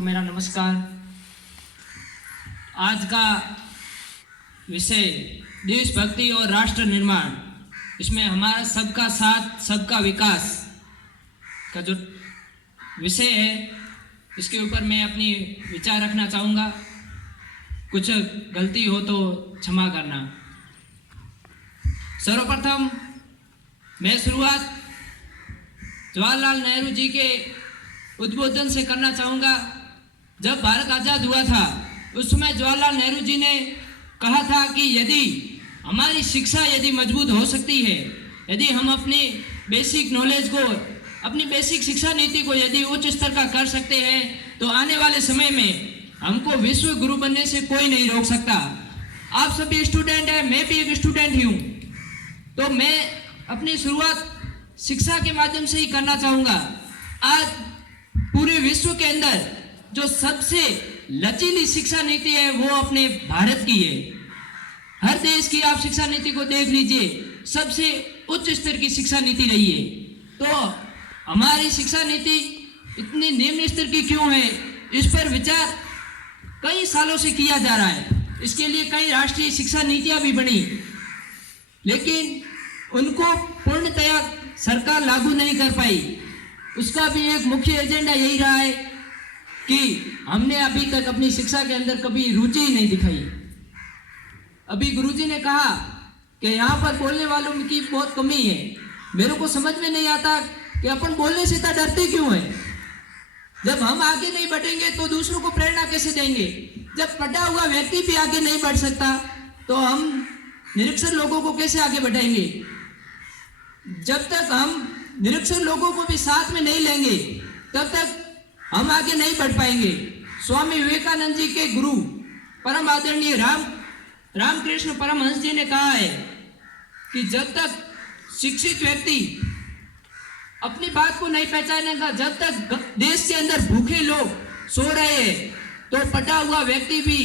मेरा नमस्कार। आज का विषय देशभक्ति और राष्ट्र निर्माण, इसमें हमारा सबका साथ सबका विकास का जो विषय है, इसके ऊपर मैं अपनी विचार रखना चाहूँगा। कुछ गलती हो तो क्षमा करना। सर्वप्रथम मैं शुरुआत जवाहरलाल नेहरू जी के उद्बोधन से करना चाहूँगा। जब भारत आज़ाद हुआ था उस समय जवाहरलाल नेहरू जी ने कहा था कि यदि हमारी शिक्षा यदि मजबूत हो सकती है, यदि हम अपनी बेसिक नॉलेज को, अपनी बेसिक शिक्षा नीति को यदि उच्च स्तर का कर सकते हैं, तो आने वाले समय में हमको विश्व गुरु बनने से कोई नहीं रोक सकता। आप सभी स्टूडेंट हैं, मैं भी एक स्टूडेंट ही हूँ, तो मैं अपनी शुरुआत शिक्षा के माध्यम से ही करना चाहूँगा। आज पूरे विश्व के अंदर जो सबसे लचीली शिक्षा नीति है वो अपने भारत की है। हर देश की आप शिक्षा नीति को देख लीजिए, सबसे उच्च स्तर की शिक्षा नीति रही है। तो हमारी शिक्षा नीति इतनी निम्न स्तर की क्यों है, इस पर विचार कई सालों से किया जा रहा है। इसके लिए कई राष्ट्रीय शिक्षा नीतियां भी बनी, लेकिन उनको पूर्णतया सरकार लागू नहीं कर पाई। उसका भी एक मुख्य एजेंडा यही रहा है कि हमने अभी तक अपनी शिक्षा के अंदर कभी रुचि ही नहीं दिखाई। अभी गुरुजी ने कहा कि यहाँ पर बोलने वालों की बहुत कमी है। मेरे को समझ में नहीं आता कि अपन बोलने से इतना डरते क्यों है। जब हम आगे नहीं बढ़ेंगे तो दूसरों को प्रेरणा कैसे देंगे। जब पढ़ा हुआ व्यक्ति भी आगे नहीं बढ़ सकता तो हम निरक्षर लोगों को कैसे आगे बढ़ाएंगे। जब तक हम निरक्षर लोगों को भी साथ में नहीं लेंगे तब तक हम आगे नहीं बढ़ पाएंगे। स्वामी विवेकानंद जी के गुरु परम आदरणीय रामकृष्ण परमहंस जी ने कहा है कि जब तक शिक्षित व्यक्ति अपनी बात को नहीं पहचानेगा, जब तक देश के अंदर भूखे लोग सो रहे हैं, तो पढ़ा हुआ व्यक्ति भी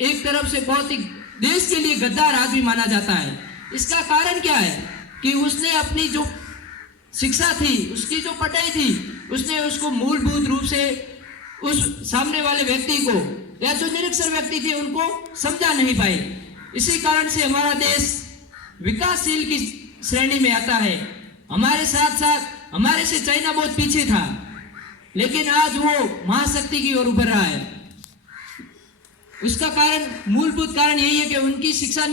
एक तरफ से बहुत ही देश के लिए गद्दार आदमी माना जाता है। इसका कारण क्या है कि उसने अपनी जो शिक्षा थी, उसकी जो पढ़ाई थी, उसने उसको मूलभूत रूप से उस सामने वाले व्यक्ति को या जो निरक्षर व्यक्ति थे उनको समझा नहीं पाए। इसी कारण से हमारा देश विकासशील की श्रेणी में आता है। हमारे साथ साथ हमारे से चाइना बहुत पीछे था, लेकिन आज वो महाशक्ति की ओर उभर रहा है। उसका कारण, मूलभूत कारण यही है कि उनकी शिक्षा